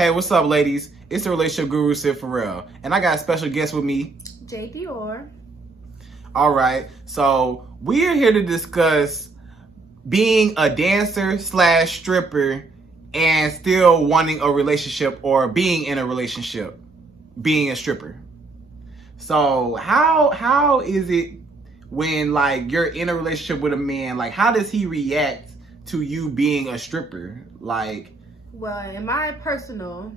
Hey, what's up, ladies? It's the relationship guru, Sid Pharrell, and I got a special guest with me, J. Dior. All right, so we're here to discuss being a dancer / stripper and still wanting a relationship or being in a relationship, being a stripper. So how is it when like you're in a relationship with a man? Like, how does he react to you being a stripper? Like, Well, in my personal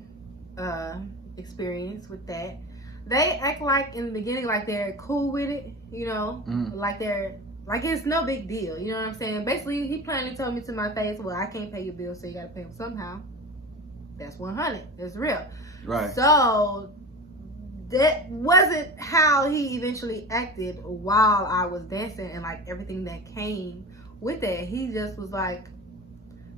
experience with that, they act like in the beginning like they're cool with it, you know, like it's no big deal, you know what I'm saying? Basically, he plainly told me to my face, well, I can't pay your bills, so you gotta pay them somehow. That's 100. It's real. right. So that wasn't how he eventually acted while I was dancing and like everything that came with that. He just was like,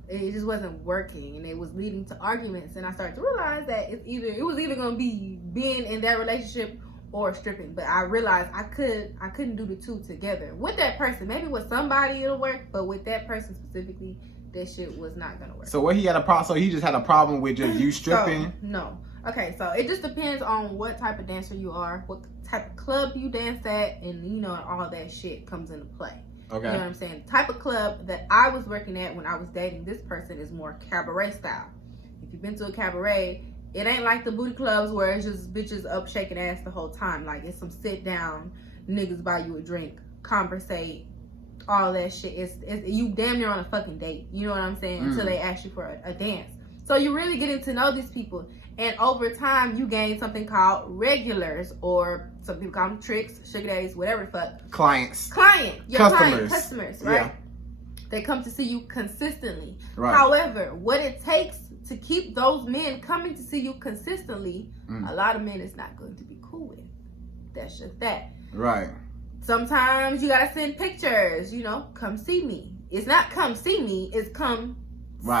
it just wasn't working, and it was leading to arguments. And I started to realize that it was either gonna be being in that relationship or stripping. But I realized I couldn't do the two together with that person. Maybe with somebody it'll work, but with that person specifically, that shit was not gonna work. So what he had a problem? So he just had a problem with just you stripping? So, no. Okay, so it just depends on what type of dancer you are, what type of club you dance at, and you know, all that shit comes into play. Okay. You know what I'm saying? The type of club that I was working at when I was dating this person is more cabaret style. If you've been to a cabaret, it ain't like the booty clubs where it's just bitches up shaking ass the whole time. Like, it's some sit down, niggas buy you a drink, conversate, all that shit. It's you damn near on a fucking date. You know what I'm saying? Until they ask you for a dance. So you're really getting to know these people. And over time, you gain something called regulars, or some people call them tricks, sugar daddies, whatever the fuck. Clients. Customers, right? Yeah. They come to see you consistently. Right. However, what it takes to keep those men coming to see you consistently, a lot of men is not going to be cool with. That's just that. Right. Sometimes you gotta send pictures, you know, come see me. It's not come see me, it's come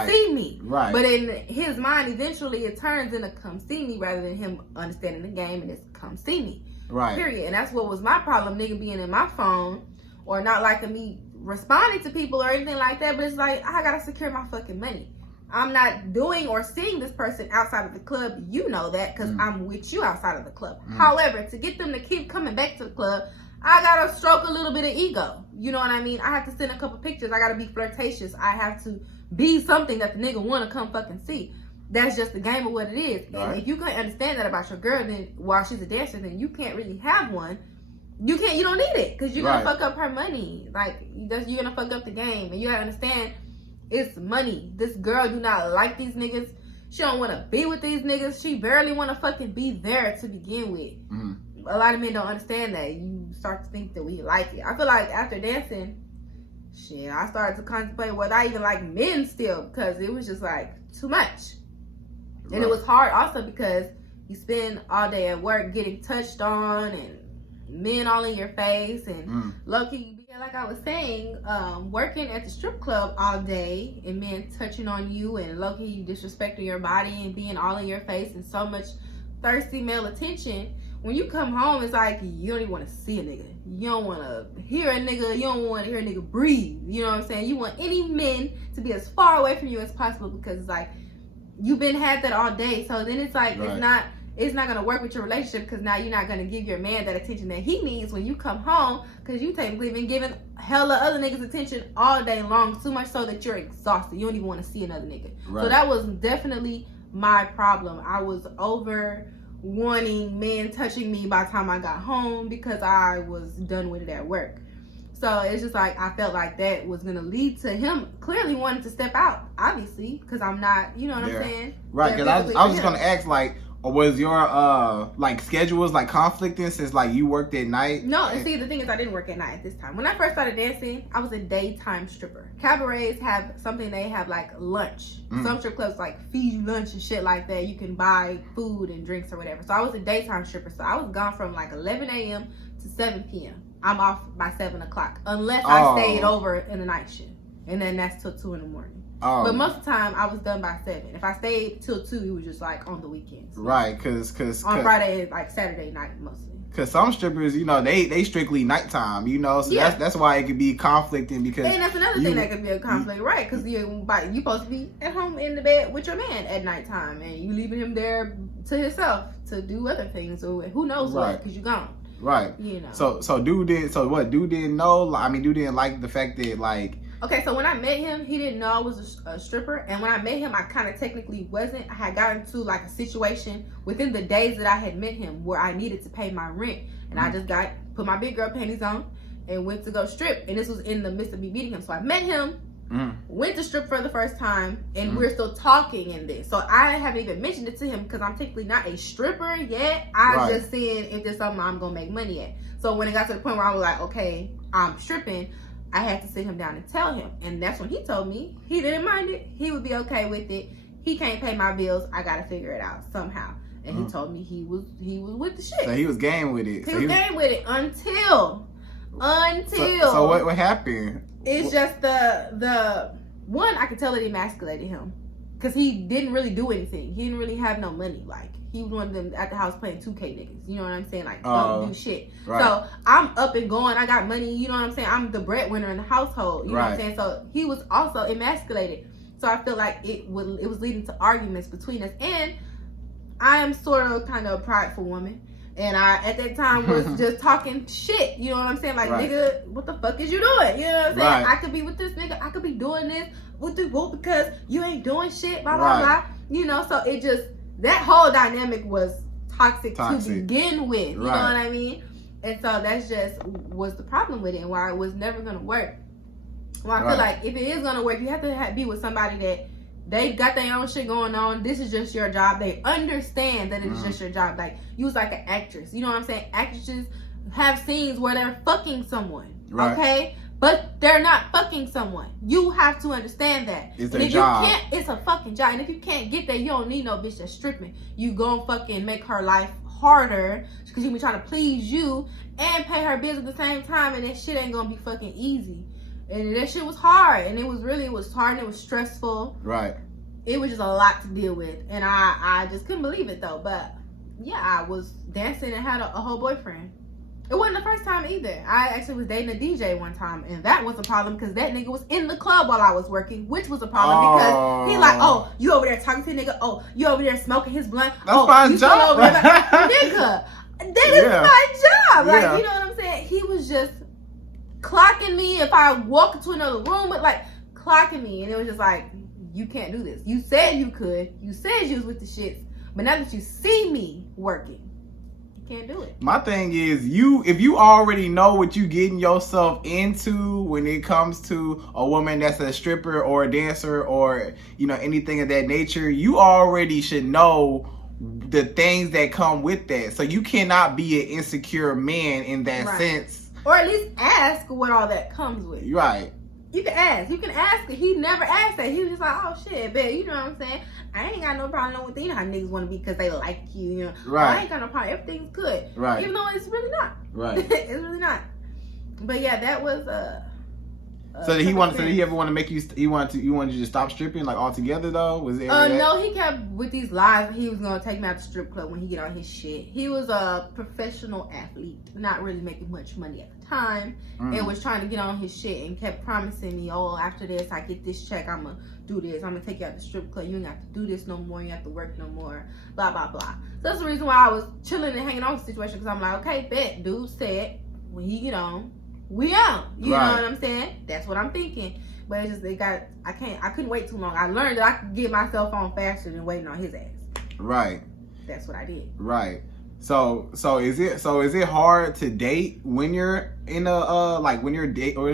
see me. Right. But in his mind, eventually it turns into come see me rather than him understanding the game, and it's come see me. Right. Period. And that's what was my problem, nigga being in my phone or not liking me responding to people or anything like that. But it's like, I gotta secure my fucking money. I'm not doing or seeing this person outside of the club. You know that, because I'm with you outside of the club. However, to get them to keep coming back to the club, I gotta stroke a little bit of ego. You know what I mean? I have to send a couple pictures. I gotta be flirtatious. I have to be something that the nigga wanna come fucking see. That's just the game of what it is. Right. And if you can't understand that about your girl, then while she's a dancer, then you can't really have one. You don't need it, because you're gonna fuck up her money. Like, you're gonna fuck up the game. And you gotta understand, it's money. This girl do not like these niggas. She don't want to be with these niggas. She barely want to fucking be there to begin with. A lot of men don't understand that. You start to think that we like it. I feel like after dancing, shit, I started to contemplate whether I even like men still, because it was just like too much. And it was hard also because you spend all day at work getting touched on and men all in your face and low-key. Like I was saying, working at the strip club all day and men touching on you and low-key disrespecting your body and being all in your face and so much thirsty male attention. When you come home, it's like you don't even want to see a nigga. You don't want to hear a nigga. You don't want to hear a nigga breathe. You know what I'm saying? You want any men to be as far away from you as possible, because it's like you've been had that all day. So then it's like it's not going to work with your relationship, because now you're not going to give your man that attention that he needs when you come home, because you technically been giving hella other niggas attention all day long, too much so that you're exhausted. You don't even want to see another nigga. Right. So that was definitely my problem. I was over wanting men touching me by the time I got home because I was done with it at work. So it's just like, I felt like that was going to lead to him clearly wanting to step out, obviously, because I'm not, you know what I'm saying? Right, because I was just going to ask, like, or was your like schedules like conflicting since like you worked at night? No, and see, the thing is, I didn't work at night at this time. When I first started dancing, I was a daytime stripper. Cabarets have something, they have like lunch. Some strip clubs like feed you lunch and shit like that. You can buy food and drinks or whatever. So I was a daytime stripper. So I was gone from like 11 a.m. to 7 p.m. I'm off by 7 o'clock unless I stayed over in the night shift, and then that's till 2 in the morning. But most of the time, I was done by 7. If I stayed till 2, it was just like on the weekends. Right, cause on Friday, like Saturday night mostly. Cause some strippers, you know, they strictly nighttime, you know, so that's why it could be conflicting because. And that's another thing that could be a conflict, right? Because you supposed to be at home in the bed with your man at nighttime, and you leaving him there to himself to do other things, or who knows what, because you gone. Right. You know. So dude didn't know. I mean, dude didn't like the fact that like. Okay, so when I met him, he didn't know I was a stripper. And when I met him, I kind of technically wasn't. I had gotten into like a situation within the days that I had met him where I needed to pay my rent. And I just put my big girl panties on and went to go strip. And this was in the midst of me meeting him. So I met him, went to strip for the first time, and we're still talking in this. So I haven't even mentioned it to him because I'm technically not a stripper yet. I'm just saying if there's something I'm going to make money at. So when it got to the point where I was like, okay, I'm stripping, I had to sit him down and tell him. And that's when he told me he didn't mind it. He would be okay with it. He can't pay my bills. I got to figure it out somehow. And he told me he was with the shit. So he was game with it. He was game with it until. So what happened? It's just the one, I could tell it emasculated him. Because he didn't really do anything. He didn't really have no money. Like, he was one of them at the house playing 2K niggas. You know what I'm saying? Like, don't do shit. Right. So, I'm up and going. I got money. You know what I'm saying? I'm the breadwinner in the household. You know what I'm saying? So, he was also emasculated. So, I feel like it was leading to arguments between us. And I am sort of kind of a prideful woman. And I, at that time, was just talking shit. You know what I'm saying? Like, nigga, what the fuck is you doing? You know what I'm saying? I could be with this nigga. I could be doing this with this book because you ain't doing shit, blah, blah, blah. You know, so it just, that whole dynamic was toxic. To begin with. You know what I mean? And so that's just was the problem with it and why it was never going to work. Well, I feel like if it is going to work, you have to be with somebody that they got their own shit going on. This is just your job. They understand that it's just your job. Like, you was like an actress. You know what I'm saying? Actresses have scenes where they're fucking someone. Okay? But they're not fucking someone. You have to understand that. It's their job. It's a fucking job. And if you can't get there, you don't need no bitch that's stripping. You gon' fucking make her life harder because you be trying to please you and pay her bills at the same time, and that shit ain't gonna be fucking easy. And that shit was hard, and it was hard, and it was stressful. Right. It was just a lot to deal with, and I just couldn't believe it though. But yeah, I was dancing and had a whole boyfriend. It wasn't the first time either. I actually was dating a DJ one time, and that was a problem because that nigga was in the club while I was working, which was a problem because he like, oh, you over there talking to the nigga, oh, you over there smoking his blunt, that's my job, over there, nigga. That is my job. Like, you know what I'm saying? He was just clocking me if I walk into another room, but like clocking me, and it was just like, you can't do this. You said you could. You said you was with the shits, but now that you see me working, you can't do it. My thing is, if you already know what you getting yourself into when it comes to a woman that's a stripper or a dancer or, you know, anything of that nature, you already should know the things that come with that. So you cannot be an insecure man in that sense. Or at least ask what all that comes with. Right. You can ask. You can ask. He never asked that. He was just like, oh shit, bet. You know what I'm saying? I ain't got no problem with it. You know how niggas want to be because they like you. You know? Right. I ain't got no problem. Everything's good. Right. Even though it's really not. Right. It's really not. But yeah, that was so did he ever want to make you? You wanted you to stop stripping like altogether though? Was it? No, he kept with these lies. He was gonna take me out to strip club when he get on his shit. He was a professional athlete, not really making much money at the time, and was trying to get on his shit and kept promising me, oh, after this I get this check, I'ma do this. I'm gonna take you out to strip club. You ain't have to do this no more. You have to work no more. Blah blah blah. So that's the reason why I was chilling and hanging on the situation because I'm like, okay, bet. Dude said when he get on, we on. You know what I'm saying? That's what I'm thinking. But it's just I couldn't wait too long. I learned that I could get myself on faster than waiting on his ass. Right. That's what I did. Right. So is it hard to date when you're in a like when you're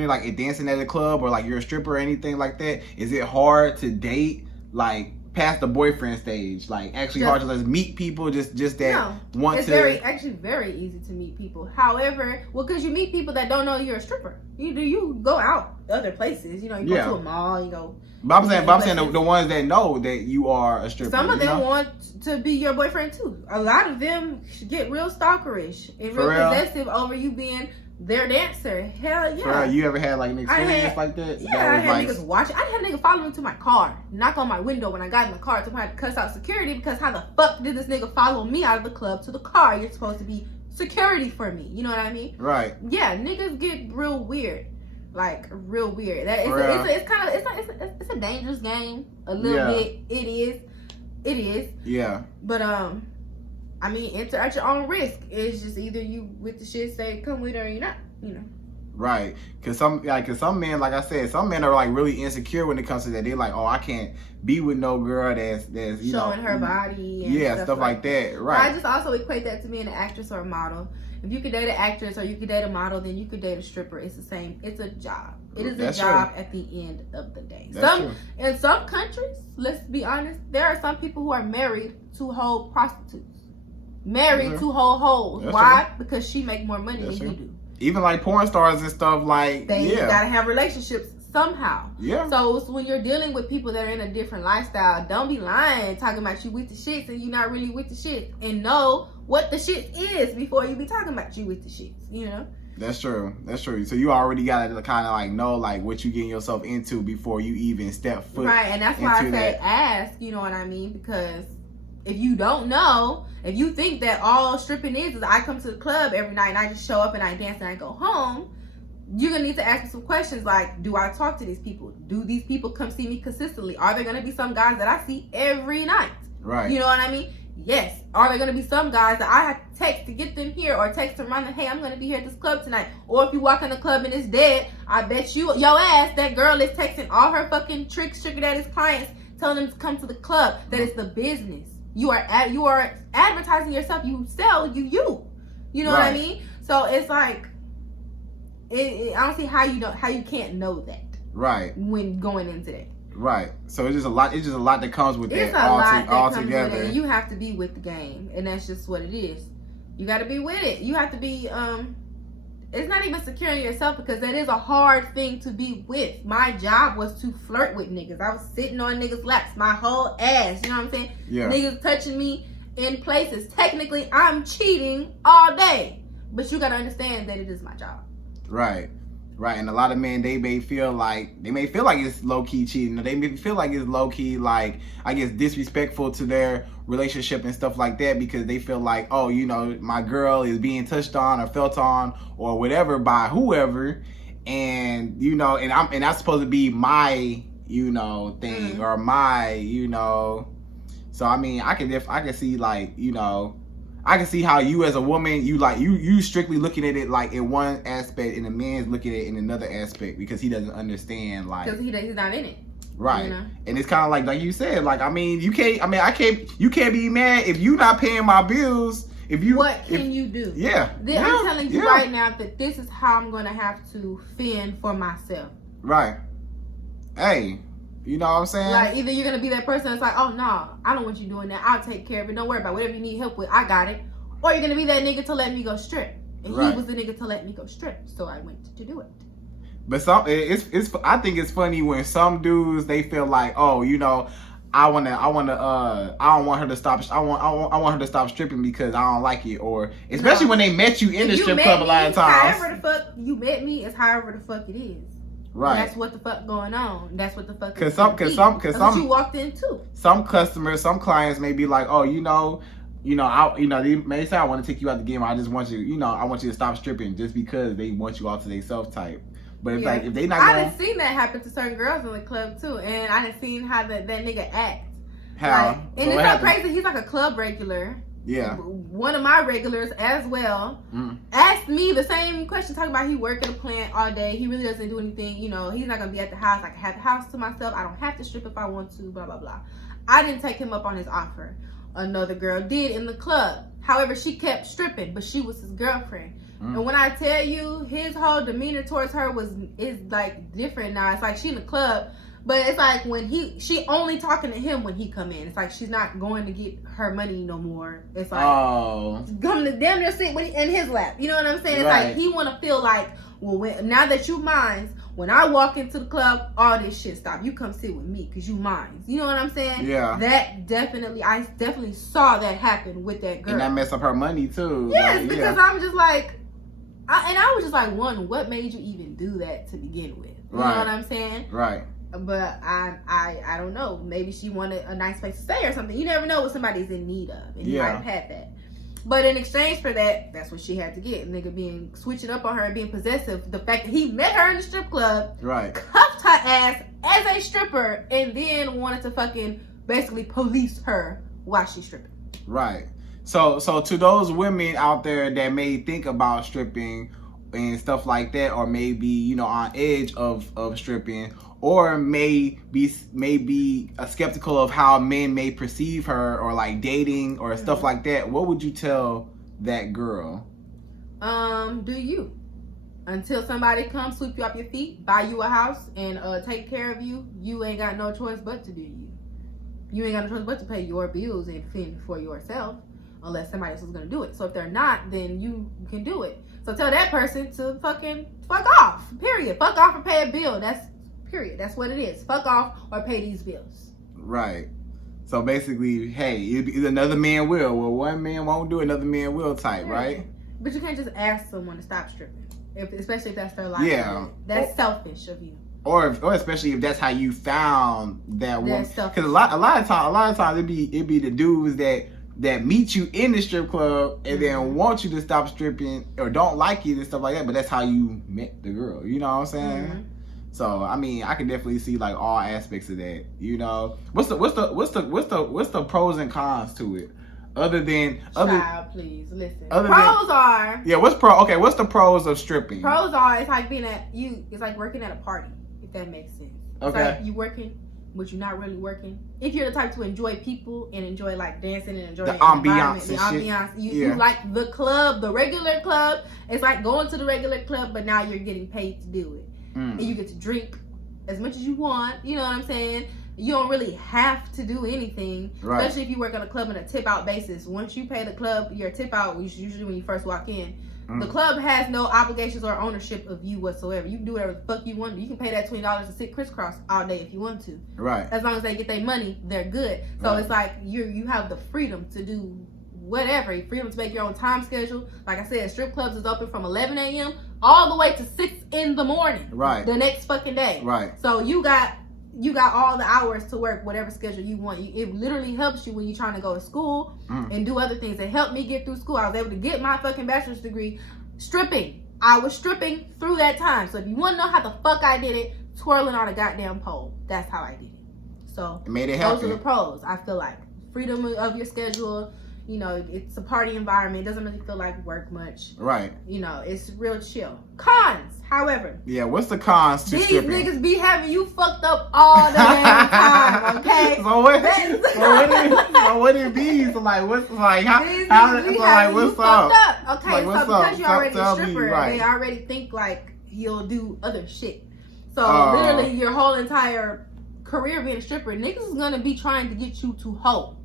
like dancing at a club or like you're a stripper or anything like that? Is it hard to date like past the boyfriend stage, like actually hard to just meet people, just that want it's to. Actually very easy to meet people. However, because you meet people that don't know you're a stripper. You go out other places. You know, you go to a mall. You go. But I'm saying the ones that know that you are a stripper. Some of them want to be your boyfriend too. A lot of them get real stalkerish and real possessive over you being their dancer. Hell yeah. For real, you ever had like an experience like that? Yeah, I had niggas watching. I had a nigga follow me to my car, knock on my window when I got in the car. So I had to cuss out security because how the fuck did this nigga follow me out of the club to the car? You're supposed to be security for me. You know what I mean? Right. Yeah, niggas get real weird. Like real weird. It's a dangerous game. A little bit. It is. Yeah. But I mean, enter at your own risk. It's just either you with the shit, say come with her, or you're not. You know. Right, cause some men, like I said, some men are like really insecure when it comes to that. They're like, oh, I can't be with no girl that's showing her body and stuff like that. Right. I just also equate that to being an actress or a model. If you could date an actress or you could date a model, then you could date a stripper. It's the same. It's a job. It is a job at the end of the day. In some countries, let's be honest, there are some people who are married to whole prostitutes, married to whole hoes. Why? Because she make more money than you do. Even like porn stars and stuff, like they gotta have relationships somehow. Yeah. So when you're dealing with people that are in a different lifestyle, don't be lying, talking about you with the shits and you're not really with the shits, and know what the shit is before you be talking about you with the shits. You know. That's true. So you already gotta kind of like know like what you getting yourself into before you even step foot. Right, and that's why I say ask. You know what I mean? Because if you don't know, if you think that all stripping is I come to the club every night and I just show up and I dance and I go home, you're going to need to ask me some questions like, do I talk to these people? Do these people come see me consistently? Are there going to be some guys that I see every night? Right. You know what I mean? Yes. Are there going to be some guys that I have to text to get them here or text them around, hey, I'm going to be here at this club tonight? Or if you walk in the club and it's dead, I bet you, your ass, that girl is texting all her fucking sugar daddy's clients, telling them to come to the club. That it's the business. You are advertising yourself. You sell you. You know what I mean? So it's like, I don't see how you can't know that. Right. When going into that. Right. So it's just a lot that comes with that. All together. You have to be with the game, and that's just what it is. You got to be with it. You have to be. It's not even securing yourself because that is a hard thing to be with. My job was to flirt with niggas. I was sitting on niggas' laps, my whole ass. You know what I'm saying? Yeah. Niggas touching me in places. Technically, I'm cheating all day, but you got to understand that it is my job. Right. Right, and a lot of men, they may feel like it's low-key cheating. They may feel like it's low-key, like, I guess, disrespectful to their relationship and stuff like that because they feel like, oh, you know, my girl is being touched on or felt on or whatever by whoever, and, you know, and that's supposed to be my, you know, thing or my, you know. So, I mean, I can see, like, you know, I can see how you as a woman, you strictly looking at it like in one aspect and the man's looking at it in another aspect because he doesn't understand, like, because he's not in it. Right. You know? And it's kind of like you said, like, you can't be mad if you not paying my bills. What can you do? Yeah. I'm telling you right now that this is how I'm going to have to fend for myself. Right. Hey. You know what I'm saying? Like, either you're going to be that person that's like, oh, no, I don't want you doing that. I'll take care of it. Don't worry about it. Whatever you need help with, I got it. Or you're going to be that nigga to let me go strip. And he was the nigga to let me go strip. So I went to do it. But I think it's funny when some dudes, they feel like, oh, you know, I don't want her to stop. I want her to stop stripping because I don't like it. Or especially when they met you in the strip club a lot of times. However the fuck you met me is however the fuck it is. Right. That's what the fuck going on. That's what the fuck. Cause some you walked in too. Some customers, some clients may be like, oh, they may say I want to take you out the game. I just want you, I want you to stop stripping just because they want you off to their self type. But it's like if they not. I done seen that happen to certain girls in the club too, and I done seen how that nigga act. How? Like, and it's so crazy. He's like a club regular. Yeah. One of my regulars as well asked me the same question, talking about he work at a plant all day. He really doesn't do anything. You know, he's not going to be at the house. I can have the house to myself. I don't have to strip if I want to, blah, blah, blah. I didn't take him up on his offer. Another girl did in the club. However, she kept stripping, but she was his girlfriend. And when I tell you, his whole demeanor towards her is like different now. It's like she in the club. But it's like when she only talking to him when he come in. It's like she's not going to get her money no more. It's like come to damn near sit in his lap. You know what I'm saying? It's like he want to feel like, well, now that you mine, when I walk into the club, all this shit stop. You come sit with me because you mine. You know what I'm saying? Yeah. I definitely saw that happen with that girl. And that mess up her money too. Yes, because I'm just like, I was just like, one, what made you even do that to begin with? You know what I'm saying? Right. But I don't know. Maybe she wanted a nice place to stay or something. You never know what somebody's in need of, and you might have had that. But in exchange for that, that's what she had to get. Nigga being switching up on her and being possessive. The fact that he met her in the strip club, right, cuffed her ass as a stripper, and then wanted to fucking basically police her while she's stripping. Right. So to those women out there that may think about stripping and stuff like that, or maybe, you know, on edge of stripping, or may be skeptical of how men may perceive her, or like dating or stuff like that, what would you tell that girl? Do you, until somebody comes sweep you off your feet, buy you a house, and take care of you, you ain't got no choice but to do you. You ain't got no choice but to pay your bills and fend for yourself, unless somebody else is gonna do it. So if they're not, then you can do it. So tell that person to fucking fuck off. Period. Fuck off and pay a bill. That's period. That's what it is. Fuck off or pay these bills. Right. So basically, hey, another man will. Well, one man won't do, another man will type, right? But you can't just ask someone to stop stripping, especially if that's their life. Yeah. That's selfish of you. Or especially if that's how you found that woman. Because a lot of times it be the dudes that meet you in the strip club and then want you to stop stripping or don't like you and stuff like that. But that's how you met the girl. You know what I'm saying? Mm-hmm. So I mean, I can definitely see like all aspects of that. You know, what's the pros and cons to it? Please listen. Pros are what's the pros of stripping? Pros are it's like it's like working at a party, if that makes sense. Okay. It's like you working, but you're not really working. If you're the type to enjoy people and enjoy like dancing and enjoy the ambiance, you like the club, the regular club. It's like going to the regular club, but now you're getting paid to do it, and you get to drink as much as you want. You know what I'm saying? You don't really have to do anything, right. Especially if you work on a club on a tip out basis. Once you pay the club your tip out, which is usually when you first walk in, the club has no obligations or ownership of you whatsoever. You can do whatever the fuck you want to do. You can pay that $20 to sit crisscross all day if you want to. Right. As long as they get their money, they're good. So It's like you have the freedom to do whatever. Freedom to make your own time schedule. Like I said, strip clubs is open from 11 a.m. all the way to 6 in the morning. Right. The next fucking day. Right. So you got all the hours to work whatever schedule you want. It literally helps you when you're trying to go to school and do other things. It helped me get through school. I was able to get my fucking bachelor's degree stripping. I was stripping through that time. So if you want to know how the fuck I did it, twirling on a goddamn pole. That's how I did it. So it made it happen. Those are the pros. I feel like freedom of your schedule. You know, it's a party environment. It doesn't really feel like work much. Right. You know, it's real chill. Cons, however. Yeah, what's the cons to these stripping? These niggas be having you fucked up all the damn time, okay? So what it be? So like, what's like, what's up? Okay, like, so because you're already a stripper, they already think like you'll do other shit. So literally your whole entire career being a stripper, niggas is gonna be trying to get you to hoe.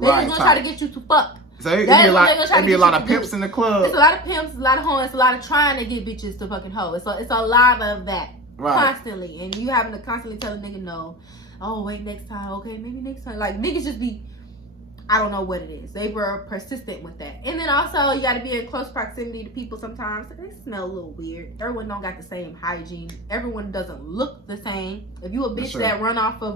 They're gonna try to get you to fuck. So it'd be a lot of pimps in the club. It's a lot of pimps, a lot of hoes, it's a lot of trying to get bitches to fucking hoe. It's a lot of that constantly, and you having to constantly tell a nigga no. Oh wait, next time. Okay, maybe next time. Like niggas just be, I don't know what it is. They were persistent with that, and then also you got to be in close proximity to people. Sometimes they smell a little weird. Everyone don't got the same hygiene. Everyone doesn't look the same. If you a bitch that run off of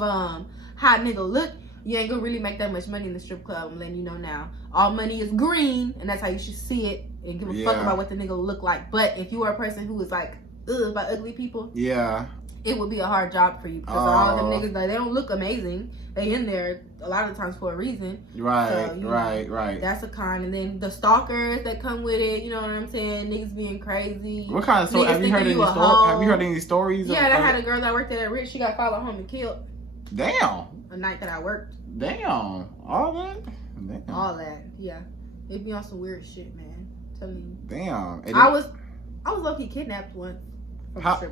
how nigga look, you ain't gonna really make that much money in the strip club. I'm letting you know now. All money is green, and that's how you should see it and give a fuck about what the nigga look like. But if you are a person who is like, about ugly people, it would be a hard job for you because all of them niggas, like, they don't look amazing. They in there a lot of the times for a reason. Right, so, right. That's a con. And then the stalkers that come with it, you know what I'm saying? Niggas being crazy. What kind of story? Have you heard any stories? Yeah, I had a girl that worked at Rich. She got followed home and killed. Damn. A night that I worked. Damn. All that? Damn. All that. Yeah. It be on some weird shit, man. I'm telling you. Damn. I was low-key kidnapped once. How?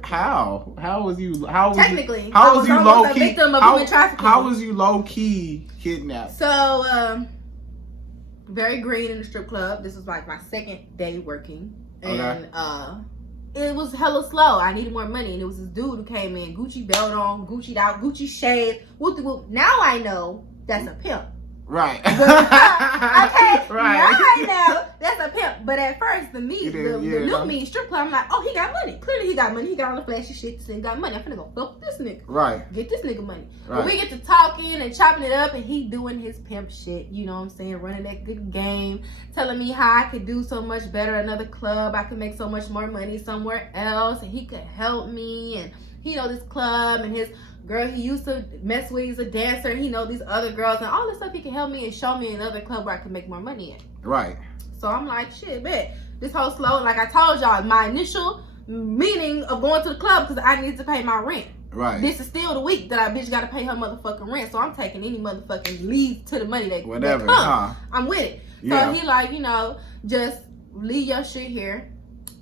How was you low key kidnapped? So, very green in the strip club. This was like my second day working. And it was hella slow. I needed more money, and it was this dude who came in, Gucci belt on, Gucci'd out, Gucci shade, whoop-de-whoop. Now I know that's a pimp. Right. Okay. Right. Now I know that's a pimp. But at first, the new me strip club, I'm like, oh, he got money. Clearly, he got money. He got all the flashy shit. This nigga got money. I'm finna go fuck with this nigga. Right. Get this nigga money. Right. But we get to talking and chopping it up, and he doing his pimp shit. You know what I'm saying? Running that good game, telling me how I could do so much better at another club. I could make so much more money somewhere else, and he could help me. And he know this club and his girl he used to mess with, he's a dancer, and he know these other girls and all this stuff. He can help me and show me another club where I can make more money in. Right. So I'm like, shit, bet. This whole slow, like I told y'all, my initial meaning of going to the club because I needed to pay my rent. Right. This is still the week that I bitch got to pay her motherfucking rent. So I'm taking any motherfucking leave to the money that whatever. That huh? I'm with it. Yeah. So he like, you know, just leave your shit here,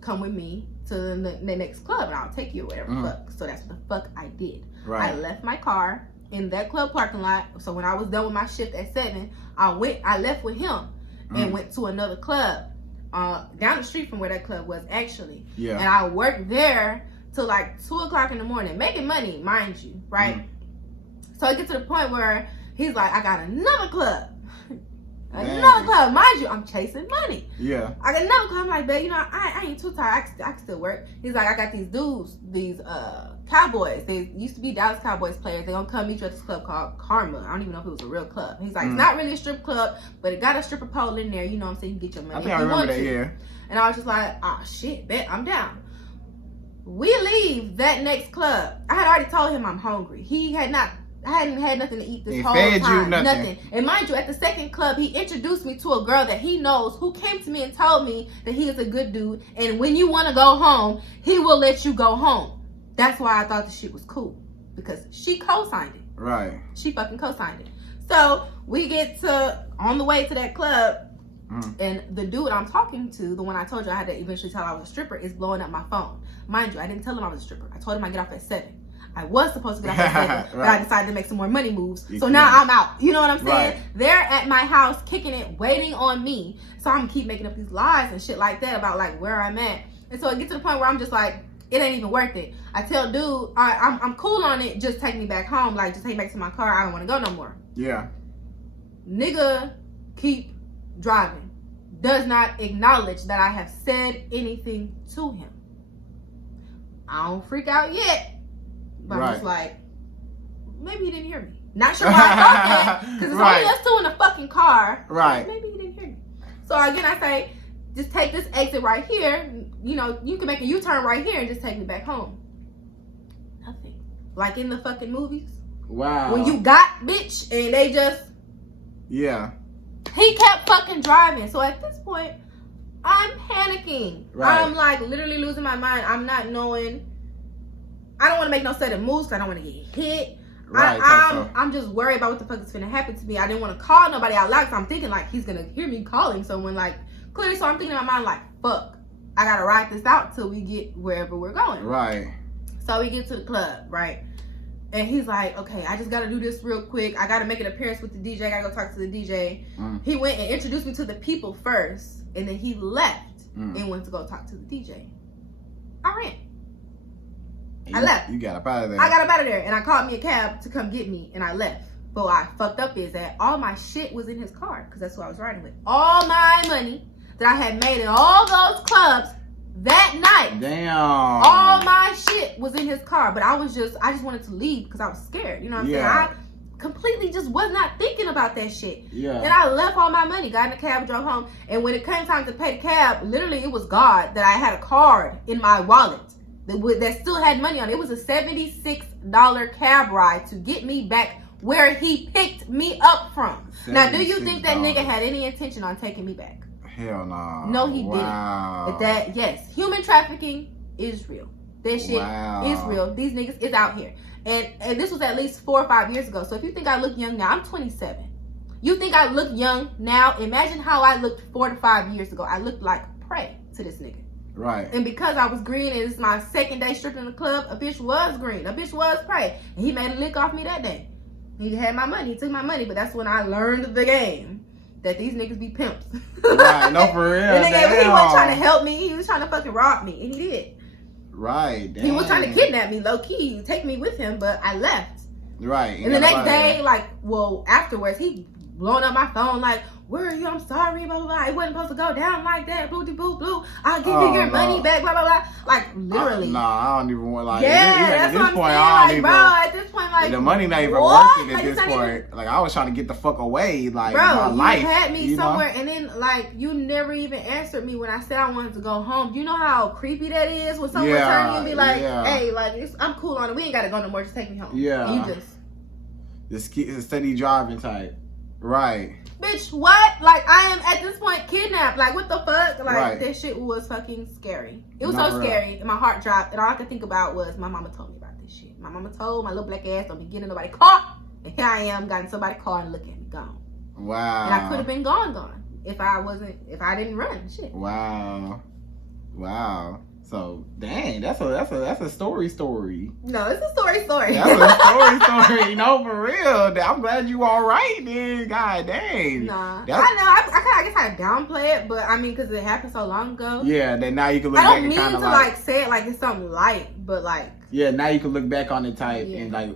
come with me to the next club and I'll take you or whatever fuck. So that's what the fuck I did. Right. I left my car in that club parking lot. So when I was done with my shift at 7, I left with him and went to another club down the street from where that club was actually. Yeah. And I worked there till like 2 o'clock in the morning, making money, mind you, right? So I get to the point where he's like, I got another club. Another club, mind you, I'm chasing money. Yeah. I got another club. I'm like, babe, you know, I ain't too tired. I can still work. He's like, I got these dudes, these Cowboys. They used to be Dallas Cowboys players. They're gonna come meet you at this club called Karma. I don't even know if it was a real club. He's like, it's not really a strip club, but it got a stripper pole in there. You know what I'm saying? You get your money. I think I remember that, yeah. And I was just like, oh shit, bet I'm down. We leave that next club. I had already told him I'm hungry. I hadn't had nothing to eat this whole fed time. You nothing. And mind you, at the second club, he introduced me to a girl that he knows who came to me and told me that he is a good dude. And when you want to go home, he will let you go home. That's why I thought the shit was cool. Because she co-signed it. Right. She fucking co-signed it. So we get on the way to that club. And the dude I'm talking to, the one I told you I had to eventually tell I was a stripper, is blowing up my phone. Mind you, I didn't tell him I was a stripper. I told him I get off at 7. I was supposed to get off at 7, but I decided to make some more money moves. So now I'm out. You know what I'm saying? Right. They're at my house kicking it, waiting on me. So I'm gonna keep making up these lies and shit like that about like where I'm at. And so it gets to the point where I'm just like, it ain't even worth it. I tell dude, I'm cool on it. Just take me back home. Like, just take me back to my car. I don't want to go no more. Yeah. Nigga, keep driving. Does not acknowledge that I have said anything to him. I don't freak out yet. But I'm just like, maybe he didn't hear me. Not sure why I thought that. Because it's only us two in the fucking car. Right. Maybe he didn't hear me. So again, I say, just take this exit right here. You know, you can make a U-turn right here and just take me back home. Nothing. Like in the fucking movies. Wow. When you got bitch and they just. Yeah. He kept fucking driving. So at this point, I'm panicking. Right. I'm like literally losing my mind. I'm not knowing. I don't want to make no sudden moves because I don't want to get hit. Right. I'm just worried about what the fuck is finna happen to me. I didn't want to call nobody out loud because I'm thinking like he's gonna hear me calling someone like clearly. So I'm thinking in my mind like, fuck, I gotta ride this out till we get wherever we're going. Right. So we get to the club, right? And he's like, okay, I just gotta do this real quick. I gotta make an appearance with the DJ. I gotta go talk to the DJ. He went and introduced me to the people first, and then he left and went to go talk to the DJ. I ran. I left. You got up out of there. I got up out of there, and I called me a cab to come get me, and I left. But what I fucked up is that all my shit was in his car, because that's who I was riding with. All my money that I had made in all those clubs that night. Damn. All my shit was in his car, but I just wanted to leave because I was scared. You know what I'm saying? I completely just was not thinking about that shit. Yeah. And I left all my money, got in the cab, drove home, and when it came time to pay the cab, literally it was God that I had a card in my wallet that still had money on it. It was a $76 cab ride to get me back where he picked me up from. Now, do you think that nigga had any intention on taking me back? Hell no. No, he didn't. But yes, human trafficking is real. That shit is real. These niggas is out here. And this was at least 4 or 5 years ago. So if you think I look young now, I'm 27. You think I look young now? Imagine how I looked 4 to 5 years ago. I looked like prey to this nigga. Right. And because I was green and it's my second day stripping in the club, a bitch was green. A bitch was prey. And he made a lick off me that day. He had my money. He took my money. But that's when I learned the game. That these niggas be pimps. Right. No, for real. The nigga, he wasn't trying to help me. He was trying to fucking rob me. And he did. Right. Damn. He was trying to kidnap me, low key, take me with him, but I left. Right. And the next day, afterwards, he blowing up my phone like, where are you? I'm sorry, blah, blah, blah. It wasn't supposed to go down like that. Boo, boo, boo. I'll give you your money back, blah, blah, blah. Like, literally. I don't even want, like, at this point, I don't even, bro, at this point, like, the money not even what? working at this point. Like, I was trying to get the fuck away, like, bro, my life. You had me somewhere, know? and then, like, you never even answered me when I said I wanted to go home. You know how creepy that is when someone turns you and be like, hey, like, I'm cool on it. We ain't got to go no more. Just take me home. Yeah. And you just steady driving type. Right. Bitch, what? Like, I am at this point kidnapped. Like, what the fuck? Like, that shit was fucking scary. It was so scary, and my heart dropped, and all I could think about was my mama told me about this shit. My mama told my little black ass, don't be getting nobody car. And here I am, got in somebody's car and look at me, gone. Wow. And I could have been gone if I didn't run. Shit. Wow. So, dang, that's a story. No, it's a story. That's a story. No, for real. I'm glad you all right, then. God dang. Nah. I know. I guess I downplay it, but I mean, because it happened so long ago. Yeah, then now you can look back and kind of like say it like it's something light, but like. Yeah, now you can look back on it type and like,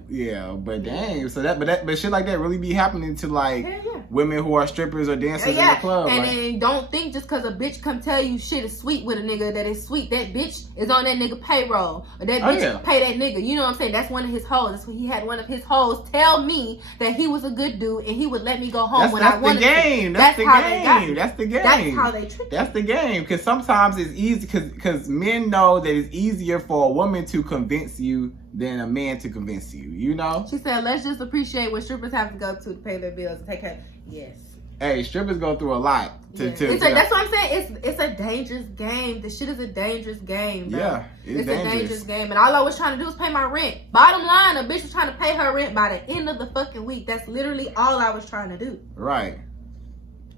but dang, but shit like that really be happening to like women who are strippers or dancers in the club. And like, then don't think just because a bitch come tell you shit is sweet with a nigga that is sweet. That bitch is on that nigga payroll. Or that bitch pay that nigga. You know what I'm saying? That's one of his hoes. That's what he had one of his hoes tell me that he was a good dude and he would let me go home when I wanted to. That's the game. That's the game. That's how they trick you. That's the game. Because sometimes it's easy because men know that it's easier for a woman to convince you than a man to convince you, you know? She said, let's just appreciate what strippers have to go to pay their bills and take care. Yes. Hey, strippers go through a lot. That's what I'm saying. It's a dangerous game. This shit is a dangerous game, bro. Yeah, it's a dangerous game. And all I was trying to do was pay my rent. Bottom line, a bitch was trying to pay her rent by the end of the fucking week. That's literally all I was trying to do. Right.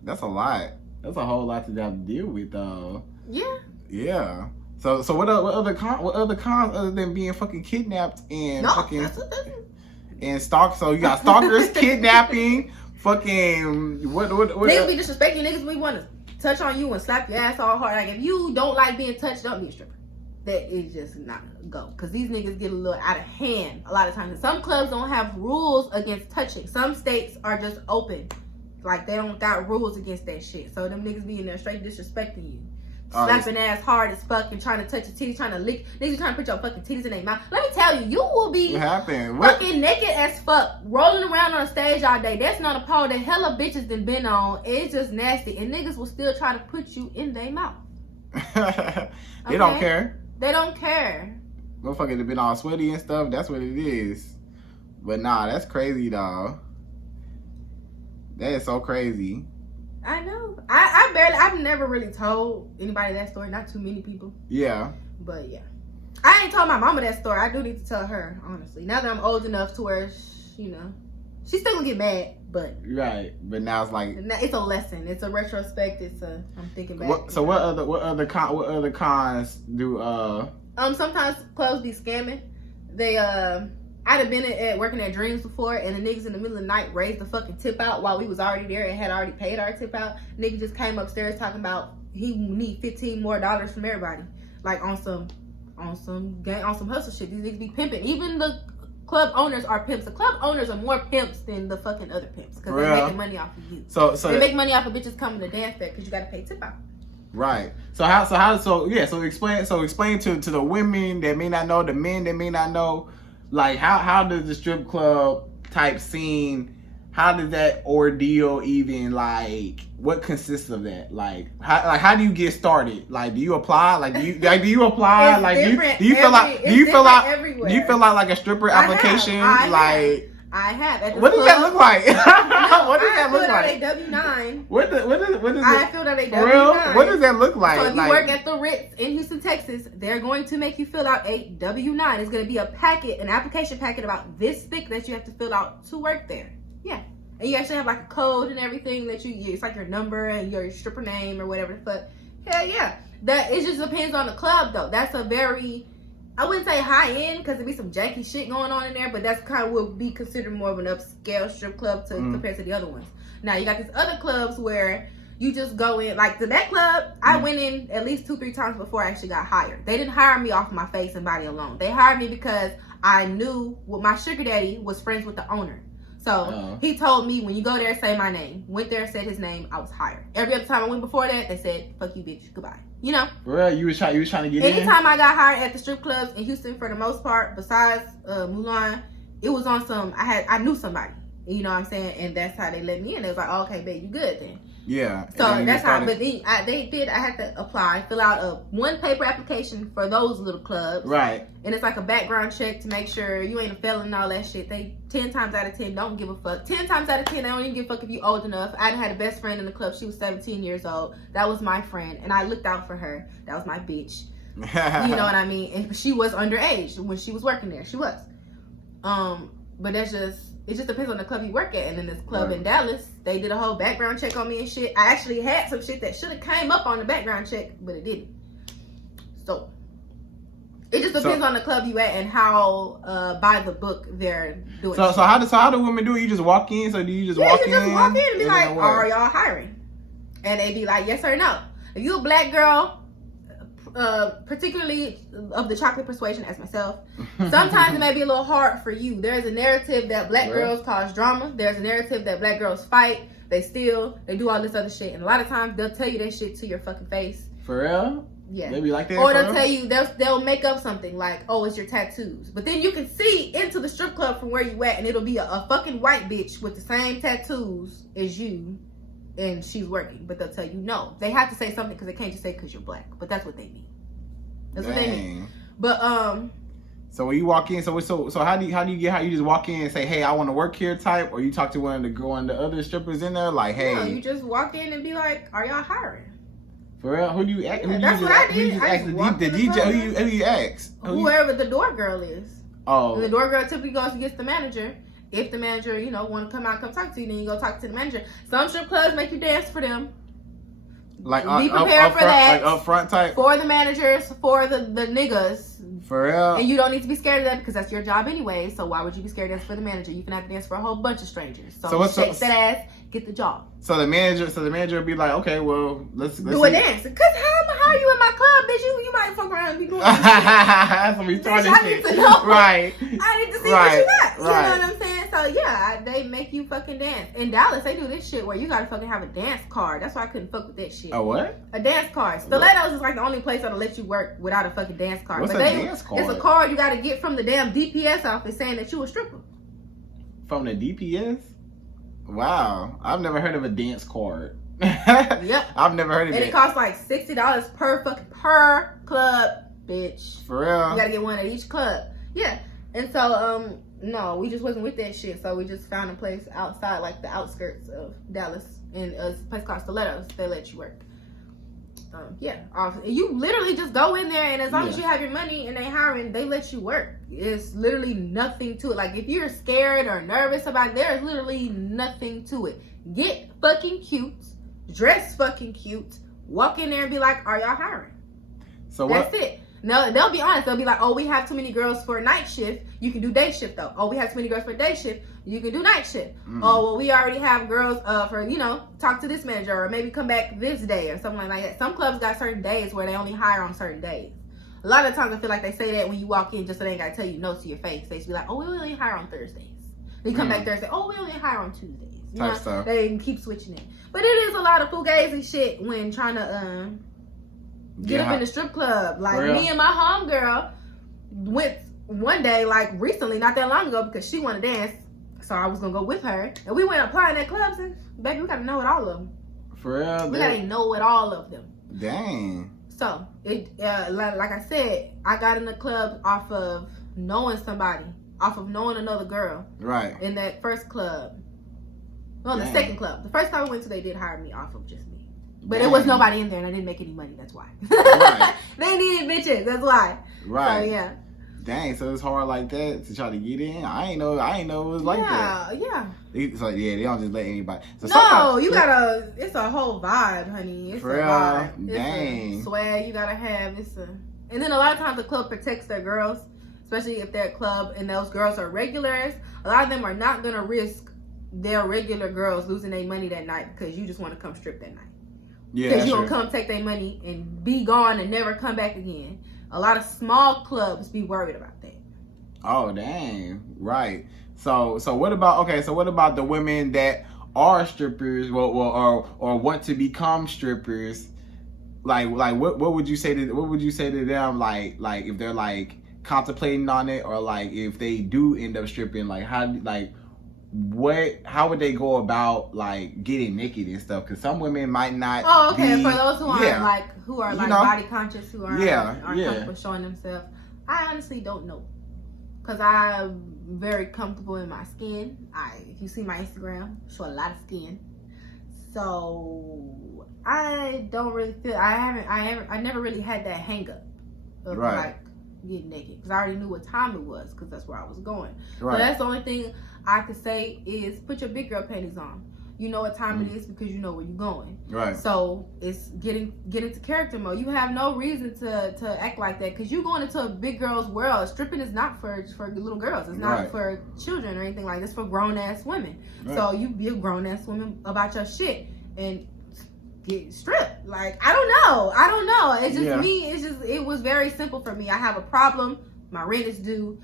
That's a lot. That's a whole lot to have to deal with, though. Yeah. Yeah. So what other cons other than being fucking kidnapped and and stalk? So you got stalkers, kidnapping, fucking what? Niggas be disrespecting you. Niggas we want to touch on you and slap your ass all hard. Like if you don't like being touched, don't be a stripper. That is just not gonna go because these niggas get a little out of hand a lot of times. And some clubs don't have rules against touching. Some states are just open, like they don't got rules against that shit. So them niggas be in there straight disrespecting you. Slapping ass hard as fuck and trying to touch your titties, trying to lick. Niggas trying to put your fucking titties in their mouth. Let me tell you, you will be fucking naked as fuck, rolling around on a stage all day. That's not a pole that hella bitches done been on. It's just nasty. And niggas will still try to put you in their mouth. They don't care. They don't care. Motherfuckers have been all sweaty and stuff. That's what it is. But nah, that's crazy, dog. That is so crazy. I know. I've never really told anybody that story. Not too many people. Yeah. But yeah. I ain't told my mama that story. I do need to tell her, honestly. Now that I'm old enough to where, she's still gonna get mad, but. Right. But now it's like. It's a lesson. It's a retrospect. I'm thinking back. So what other cons do, sometimes clubs be scamming. They, I'd have been at working at Dreams before, and the niggas in the middle of the night raised the fucking tip out while we was already there and had already paid our tip out. Nigga just came upstairs talking about he need $15 more from everybody, like on some hustle shit. These niggas be pimping. Even the club owners are pimps. The club owners are more pimps than the fucking other pimps because they're making money off of you. So they make money off of bitches coming to dance there because you got to pay tip out. Right. So explain to the women that may not know, the men that may not know. Like, how does the strip club type scene, how does that ordeal even, like, what consists of that? Like, how do you get started? Like, do you apply? Like, do you apply? Like, do you fill out like a stripper application? I have. What does that look like? What does that look like? I filled out a W-9. What is I filled out a W-9. What does that look like? So if you work at the Ritz in Houston, Texas, they're going to make you fill out a W-9. It's going to be an application packet about this thick that you have to fill out to work there. Yeah. And you actually have like a code and everything that it's like your number and your stripper name or whatever the fuck. Hell yeah. It just depends on the club though. That's a very... I wouldn't say high end because there'd be some janky shit going on in there, but that's kind of would be considered more of an upscale strip club compared to the other ones. Now you got these other clubs where you just go in, like to that club, I went in at least 2-3 times before I actually got hired. They didn't hire me off my face and body alone. They hired me because I knew my sugar daddy was friends with the owner. So he told me, when you go there, say my name. Went there, said his name, I was hired. Every other time I went before that, they said, fuck you, bitch, goodbye. You know? For real, you was trying to get in? Anytime I got hired at the strip clubs in Houston, for the most part, besides Mulan, it was on some, I knew somebody. You know what I'm saying? And that's how they let me in. They was like, oh, okay, babe, you good then. Yeah. So that's how, but I had to apply, fill out a one paper application for those little clubs. Right. And it's like a background check to make sure you ain't a felon and all that shit. They 10 times out of 10 don't give a fuck. 10 times out of 10 they don't even give a fuck if you old enough. I had a best friend in the club. She was 17 years old. That was my friend, and I looked out for her. That was my bitch. You know what I mean? And she was underage when she was working there. She was. But it just depends on the club you work at. And in this club in Dallas, they did a whole background check on me and shit. I actually had some shit that should have came up on the background check, but it didn't. So it just depends on the club you at and how by the book they're doing. So how do women do it? You just walk in? So do you just walk in? Yeah, you just walk in and be like, are y'all hiring? And they be like, yes or no. If you a black girl, particularly of the chocolate persuasion as myself, sometimes it may be a little hard for you. There's a narrative that black girls cause drama. There's a narrative that black girls fight, they steal, they do all this other shit. And a lot of times they'll tell you that shit to your fucking face. For real? Yeah. Maybe like that. Or they'll tell you, they'll make up something like, oh, it's your tattoos. But then you can see into the strip club from where you at, and it'll be a fucking white bitch with the same tattoos as you, and she's working. But they'll tell you no. They have to say something because they can't just say because you're black. But that's what they mean. That's what they mean. But so when you walk in, so how do you just walk in and say, hey, I want to work here type, or you talk to one of the other strippers in there like, hey? No, you just walk in and be like, are y'all hiring? For real? Who do you ask? Yeah, that's what I did. I ask the DJ. Who you ask? Whoever the door girl is. Oh. And the door girl typically goes and gets the manager. If the manager, want to come talk to you, then you go talk to the manager. Some strip clubs make you dance for them. Like be prepared for that. Like upfront type. For the managers, for the niggas. For real. And you don't need to be scared of that because that's your job anyway. So why would you be scared to dance for the manager? You can have to dance for a whole bunch of strangers. So shake that ass, get the job. So the manager would be like, okay, well, let's do a dance. Cause how you in my club, bitch? You might fuck around and be doing this shit. That's what we started. I need to know. Right. I need to see what you got. You know what I'm saying? So yeah, they make you fucking dance. In Dallas, they do this shit where you gotta fucking have a dance card. That's why I couldn't fuck with that shit. A what? A dance card. Stilettos is like the only place that'll let you work without a fucking dance card. What's a dance card? It's a card you gotta get from the damn DPS office saying that you a stripper. From the DPS? Wow, I've never heard of a dance card. Yep. I've never heard of it. And it costs like $60 per club, bitch. For real? You gotta get one at each club. Yeah. And so, no, we just wasn't with that shit. So we just found a place outside, like the outskirts of Dallas, in a place called Stilettos. They let you work. Yeah. You literally just go in there, and as long as you have your money and they hiring, they let you work. It's literally nothing to it. Like, if you're scared or nervous about it, there's literally nothing to it. Get fucking cute. Dress fucking cute. Walk in there and be like, are y'all hiring? So that's it. No, they'll be honest. They'll be like, oh, we have too many girls for night shift. You can do day shift though. Oh, we have too many girls for day shift. You can do night shift. Oh, well, we already have girls for, talk to this manager or maybe come back this day or something like that. Some clubs got certain days where they only hire on certain days. A lot of times I feel like they say that when you walk in just so they ain't got to tell you no to your face. They just be like, oh, we only hire on Thursdays. Then you come back Thursday. Oh, we only hire on Tuesdays. Type stuff. They keep switching it. But it is a lot of fugazi shit when trying to get up in the strip club. Like me and my homegirl went one day, like recently, not that long ago, because she wanted to dance. So I was going to go with her. And we went applying at clubs, and baby, we got to know it all of them. For real? We got to know it all of them. Dang. So, like I said, I got in the club off of knowing somebody, off of knowing another girl. Right. In that first club. No, the second club. The first time I went to, they did hire me off of just me. But there was nobody in there, and I didn't make any money. That's why. Right. They needed bitches. That's why. Right. So, yeah. Dang, so it's hard like that to try to get in. I ain't know it was like that. Yeah. So they don't just let anybody. So no, you gotta. It's a whole vibe, honey. It's for a vibe. Dang. It's a swag you gotta have. And then a lot of times the club protects their girls, especially if they're a club and those girls are regulars. A lot of them are not gonna risk their regular girls losing their money that night because you just want to come strip that night. Yeah, because you don't come take their money and be gone and never come back again. A lot of small clubs be worried about that. Oh, dang. Right. So what about the women that are strippers, or want to become strippers? Like what would you say to them? Like if they're like contemplating on it, or like if they do end up stripping, like how would they go about like getting naked and stuff? Because some women might not. Oh, okay. For those who are body conscious, who aren't comfortable showing themselves, I honestly don't know. Because I'm very comfortable in my skin. If you see my Instagram, show a lot of skin. So I don't really feel, I never really had that hang up of like getting naked. Because I already knew what time it was, because that's where I was going. Right. So that's the only thing I could say is put your big girl panties on. You know what time it is because you know where you're going. Right. So it's get into character mode. You have no reason to act like that, because you're going into a big girl's world. Stripping is not for little girls. It's not for children or anything like that. It's for grown ass women. Right. So you be a grown ass woman about your shit and get stripped. Like I don't know. It's just me. It was very simple for me. I have a problem. My rent is due.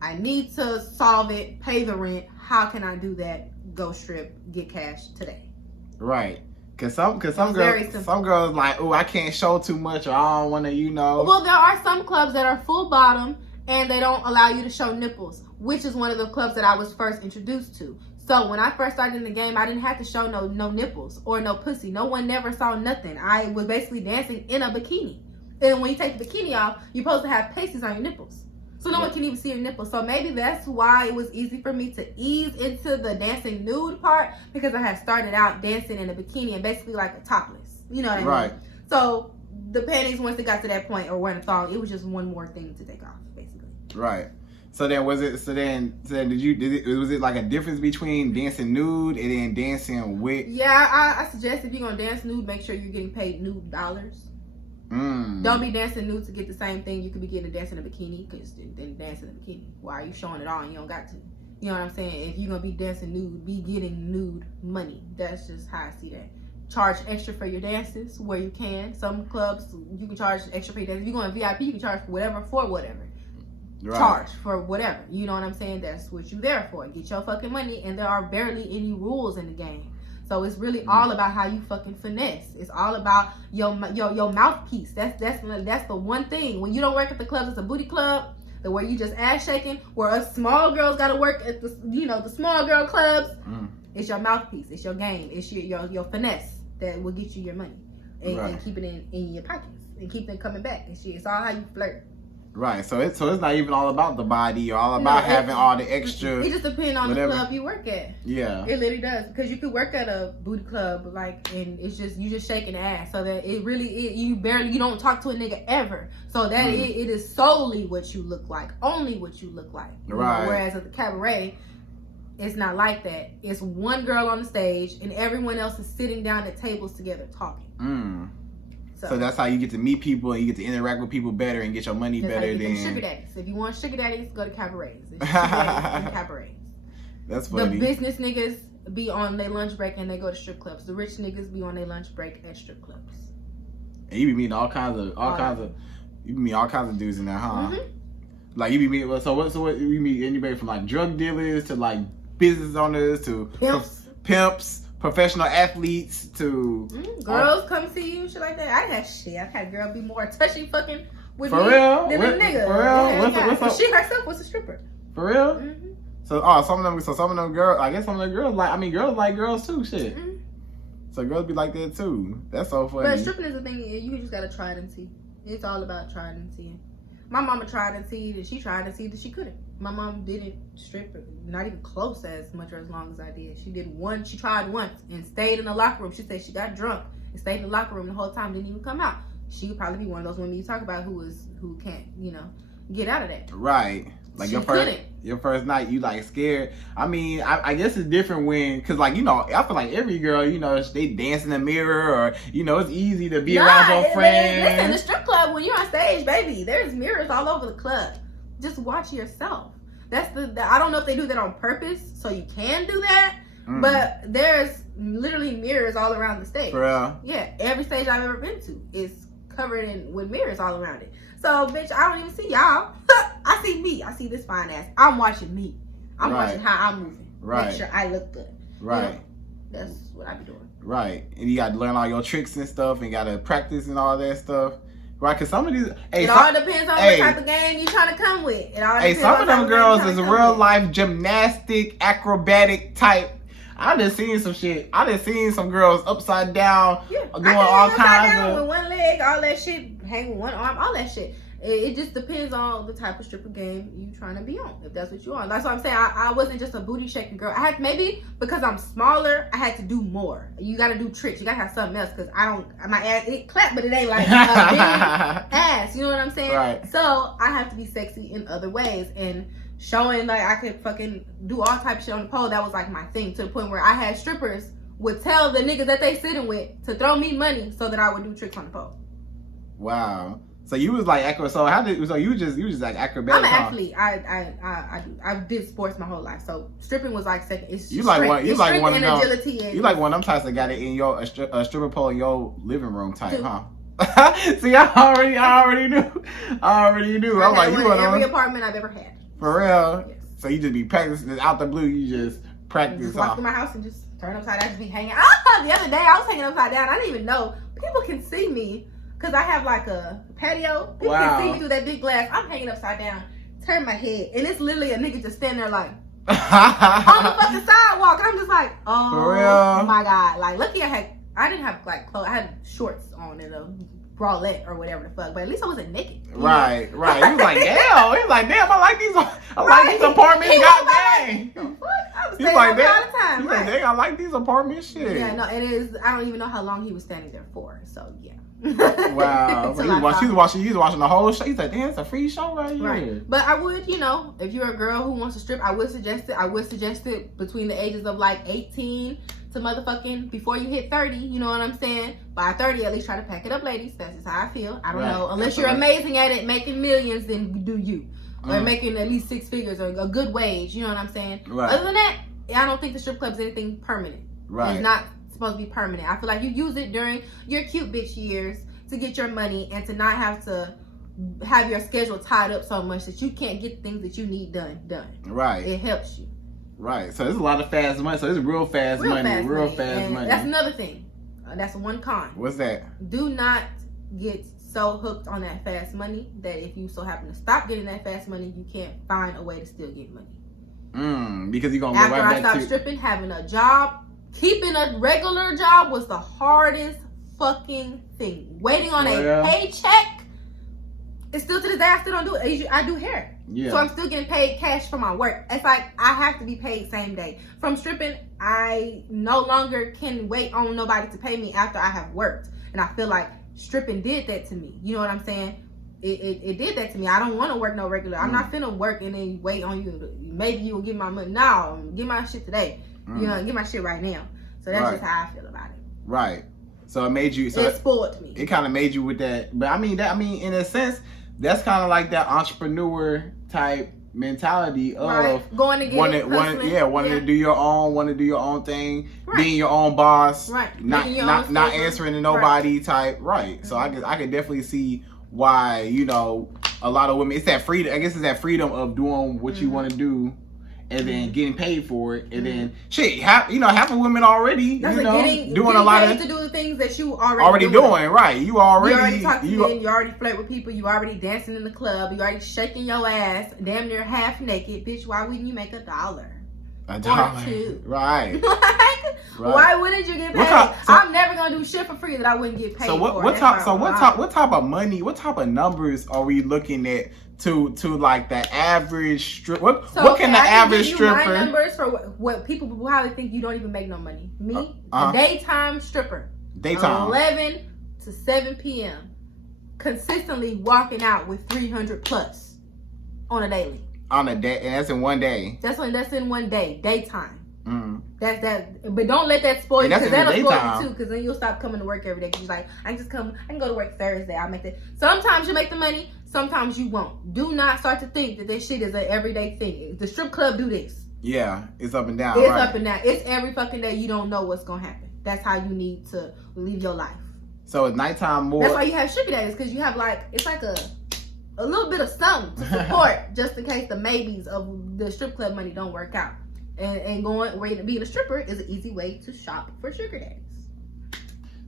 I need to solve it. Pay the rent. How can I do that? Go strip, get cash today. Right. Cause some girls like, oh, I can't show too much, or I don't want to, Well, there are some clubs that are full bottom and they don't allow you to show nipples, which is one of the clubs that I was first introduced to. So when I first started in the game, I didn't have to show no nipples or no pussy. No one never saw nothing. I was basically dancing in a bikini. And when you take the bikini off, you're supposed to have pasties on your nipples. So no one can even see your nipples. So maybe that's why it was easy for me to ease into the dancing nude part, because I had started out dancing in a bikini and basically like a topless. You know what I mean? Right. So the panties, once it got to that point, or wearing a thong, it was just one more thing to take off, basically. Right. So then was it was it like a difference between dancing nude and then dancing with? Yeah, I suggest if you're gonna dance nude, make sure you're getting paid nude dollars. Don't be dancing nude to get the same thing you could be getting to dance in a bikini, because then dancing in a bikini. Why are you showing it all and you don't got to? You know what I'm saying? If you're going to be dancing nude, be getting nude money. That's just how I see that. Charge extra for your dances where you can. Some clubs, you can charge extra for your dances. If you're going VIP, you can charge for whatever. Right. Charge for whatever. You know what I'm saying? That's what you're there for. Get your fucking money, and there are barely any rules in the game. So it's really all about how you fucking finesse. It's all about your mouthpiece. That's the one thing. When you don't work at the clubs, it's a booty club, where you just ass shaking. Where us small girls gotta work at the the small girl clubs. It's your mouthpiece. It's your game. It's your finesse that will get you your money and keep it in your pockets and keep them coming back and shit. It's all how you flirt. Right, so it's not even all about the body or all about having all the extra. It just depends on the club you work at. Yeah, it literally does, because you could work at a booty club and it's just you just shaking ass, so that you don't talk to a nigga ever. So that it is solely what you look like, only what you look like. Right. Whereas at the cabaret, it's not like that. It's one girl on the stage and everyone else is sitting down at tables together talking. So that's how you get to meet people and you get to interact with people better and get your money better than sugar daddies. If you want sugar daddies, go to cabarets. Sugar daddies and cabarets. That's funny. The business niggas be on their lunch break and they go to strip clubs. The rich niggas be on their lunch break at strip clubs. And you be meeting all kinds of dudes in there, huh? Like you be meeting. So what you meet anybody from like drug dealers to like business owners to pimps. Professional athletes to girls come see you, shit like that. I've had a girl be more touchy fucking with me than a nigga. For real? What's she herself was a stripper. For real? So some of them girls, I guess some of the girls girls like girls too, shit. So girls be like that too. That's so funny. But stripping is a thing, you just gotta try it and see. It's all about trying and seeing. My mama tried and see that she tried and see that she couldn't. My mom didn't strip, not even close as much or as long as I did. She tried once and stayed in the locker room. She said she got drunk and stayed in the locker room the whole time, didn't even come out. She could probably be one of those women you talk about who can't, get out of that. Right. Like your first night, you like scared. I mean, I guess it's different cause like, I feel like every girl, they dance in the mirror or, it's easy to be around your friends. Listen, the strip club, when you're on stage, baby, there's mirrors all over the club. Just watch yourself. That's I don't know if they do that on purpose so you can do that, but there's literally mirrors all around the stage. For real? Yeah, every stage I've ever been to is covered with mirrors all around it. So, bitch, I don't even see y'all. I see me. I see this fine ass. I'm watching me. I'm watching how I'm moving. Right. Make sure I look good. Right. You know, that's what I be doing. Right. And you got to learn all your tricks and stuff, and got to practice and all that stuff. Right, because some of these... It all depends on what type of game you trying to come with. It all depends some on of them girls is real life life gymnastic, acrobatic type. I just seen some shit. I just seen some girls upside down, doing all kinds of... with one leg, all that shit, hang with one arm, all that shit. It just depends on the type of stripper game you trying to be on, if that's what you want. That's what I'm saying. I wasn't just a booty shaking girl. I had, maybe because I'm smaller, I had to do more. You got to do tricks. You got to have something else, because my ass, it clap, but it ain't like a big ass. You know what I'm saying? Right. So I have to be sexy in other ways, and showing like I could fucking do all type of shit on the pole. That was like my thing, to the point where I had strippers would tell the niggas that they sitting with to throw me money so that I would do tricks on the pole. Wow. So you was like you just like acrobatic? I'm an athlete. I did sports my whole life. So stripping was like second. It's you like one of them. Agility you like one of them types that got it in your a stripper pole in your living room type, huh? See, I already knew. I'm like, you want every apartment I've ever had. For real? Yes. So you just be practicing out the blue. You just practice. Just walk through my house and just turn upside down. Just be hanging. The other day I was hanging upside down. I didn't even know people can see me. Because I have like a patio. People can see me through that big glass. I'm hanging upside down. Turn my head. And it's literally a nigga just standing there like on the fucking sidewalk. And I'm just like, oh for real? My God. Like, lucky I didn't have like clothes. I had shorts on and a bralette or whatever the fuck. But at least I wasn't naked. Right. He was like, damn. I like these apartments. Goddamn. I was staying all the time. He's like, dang, I like these apartments. Shit. Yeah, no, it is. I don't even know how long he was standing there for. So, yeah. Wow. He was watching the whole show. He's like, damn, it's a free show right here. Right. But I would, if you're a girl who wants to strip, I would suggest it between the ages of like 18 to motherfucking before you hit 30. You know what I'm saying? By 30, at least try to pack it up, ladies. That's just how I feel. I don't know. Unless you're amazing at it, making millions, then do you. Or making at least 6 figures or a good wage. You know what I'm saying? Right. Other than that, I don't think the strip club is anything permanent. Right. It's not supposed to be permanent. I feel like you use it during your cute bitch years to get your money and to not have to have your schedule tied up so much that you can't get things that you need done. Right. It helps you. Right. So there's a lot of fast money. So it's real fast money. That's another thing. That's one con. What's that? Do not get so hooked on that fast money that if you so happen to stop getting that fast money, you can't find a way to still get money. Because you're gonna go right back to... After I stopped stripping, having a job, keeping a regular job was the hardest fucking thing. Waiting on a paycheck. It's still to this day I still don't do it. I do hair. Yeah. So I'm still getting paid cash for my work. It's like I have to be paid same day. From stripping, I no longer can wait on nobody to pay me after I have worked. And I feel like stripping did that to me. You know what I'm saying? It did that to me. I don't want to work no regular. I'm not finna work and then wait on you. Maybe you will give my money. No, give my shit today. Give my shit right now. So that's just how I feel about it. Right. So it made you. So it spoiled me. It kind of made you with that. But I mean, in a sense, that's kind of like that entrepreneur type mentality of going to get wanting to do your own thing, being your own boss, not answering to nobody type. Right. So I could definitely see why a lot of women. It's that freedom. I guess it's that freedom of doing what you want to do. And then getting paid for it, and then half of women already, doing a lot of to do the things that you already doing. Right? You already talking to men, you already flirt with people, you already dancing in the club, you already shaking your ass, damn near half naked, bitch. Why wouldn't you make $1? $1, or $2? Right? Why wouldn't you get paid? I'm never gonna do shit for free that I wouldn't get paid for. What type of money? What type of numbers are we looking at? To like the average strip. What can the average stripper? My numbers for what people probably think you don't even make no money. Me, a daytime stripper, 11 to 7 p.m. consistently walking out with 300 plus on a daily. On a day, and that's in one day. That's in one day, daytime. That's that. But don't let that spoil you, because that'll spoil you too. Because then you'll stop coming to work every day. Because you're like, I can go to work Thursday. I'll make that. Sometimes you make the money. Sometimes you won't. Do not start to think that this shit is an everyday thing. The strip club do this. Yeah, it's up and down. It's up and down. It's every fucking day. You don't know what's gonna happen. That's how you need to live your life. So it's nighttime more. That's why you have sugar daddies, because you have it's like a little bit of something to support just in case the maybes of the strip club money don't work out. And being a stripper is an easy way to shop for sugar daddies.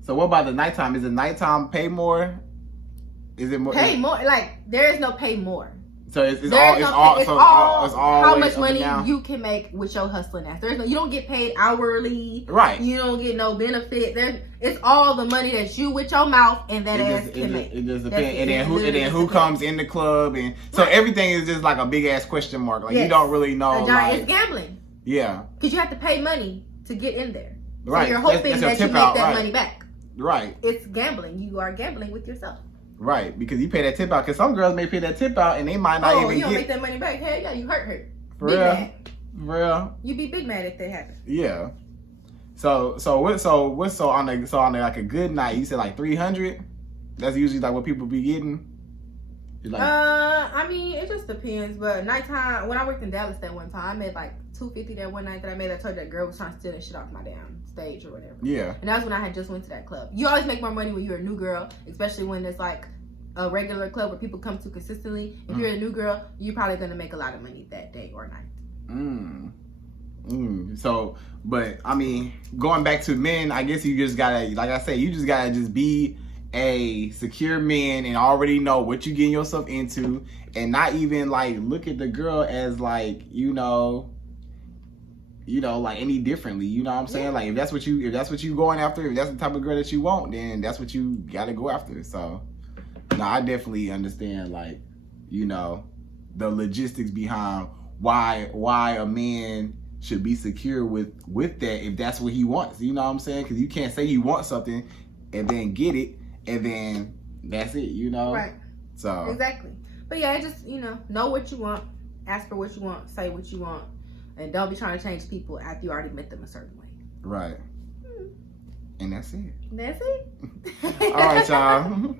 So what about the nighttime? Is the nighttime pay more? Is it more? Pay more? Like, there is no pay more. So it's all how much money you can make with your hustling ass. You don't get paid hourly. Right. You don't get no benefit. It's all the money that you with your mouth and that ass can make. It just depends. And then who comes in the club, and so everything is just like a big ass question mark. Like you don't really know. It's gambling. Yeah. Because you have to pay money to get in there. So right. you're hoping that you make that money back. Right. It's gambling. You are gambling with yourself. Right, because you pay that tip out. Because some girls may pay that tip out and they might not even you don't get make that money back. Hell yeah, you hurt her. For big real. Mad. For real. You be big mad if that happens. Yeah. So on like a good night, you said like 300. That's usually like what people be getting. Like, I mean, it just depends. But nighttime, when I worked in Dallas that one time, I made like $250 that one night that I made. I told you that girl was trying to steal that shit off my damn stage or whatever. Yeah. And that was when I had just went to that club. You always make more money when you're a new girl, especially when it's like a regular club where people come to consistently. If you're a new girl, you're probably gonna make a lot of money that day or night. So, but I mean, going back to men, I guess you just gotta, like I said, you just gotta just be a secure man and already know what you're getting yourself into, and not even like look at the girl as like like any differently. You know what I'm saying? Like if that's what you going after, if that's the type of girl that you want, then that's what you gotta go after. So no, I definitely understand like, the logistics behind why a man should be secure with that if that's what he wants. You know what I'm saying? Because you can't say you want something and then get it and then that's it, Right. So exactly. But yeah, just know what you want, ask for what you want, say what you want. And don't be trying to change people after you already met them a certain way. Right. And that's it. That's it. All right, y'all.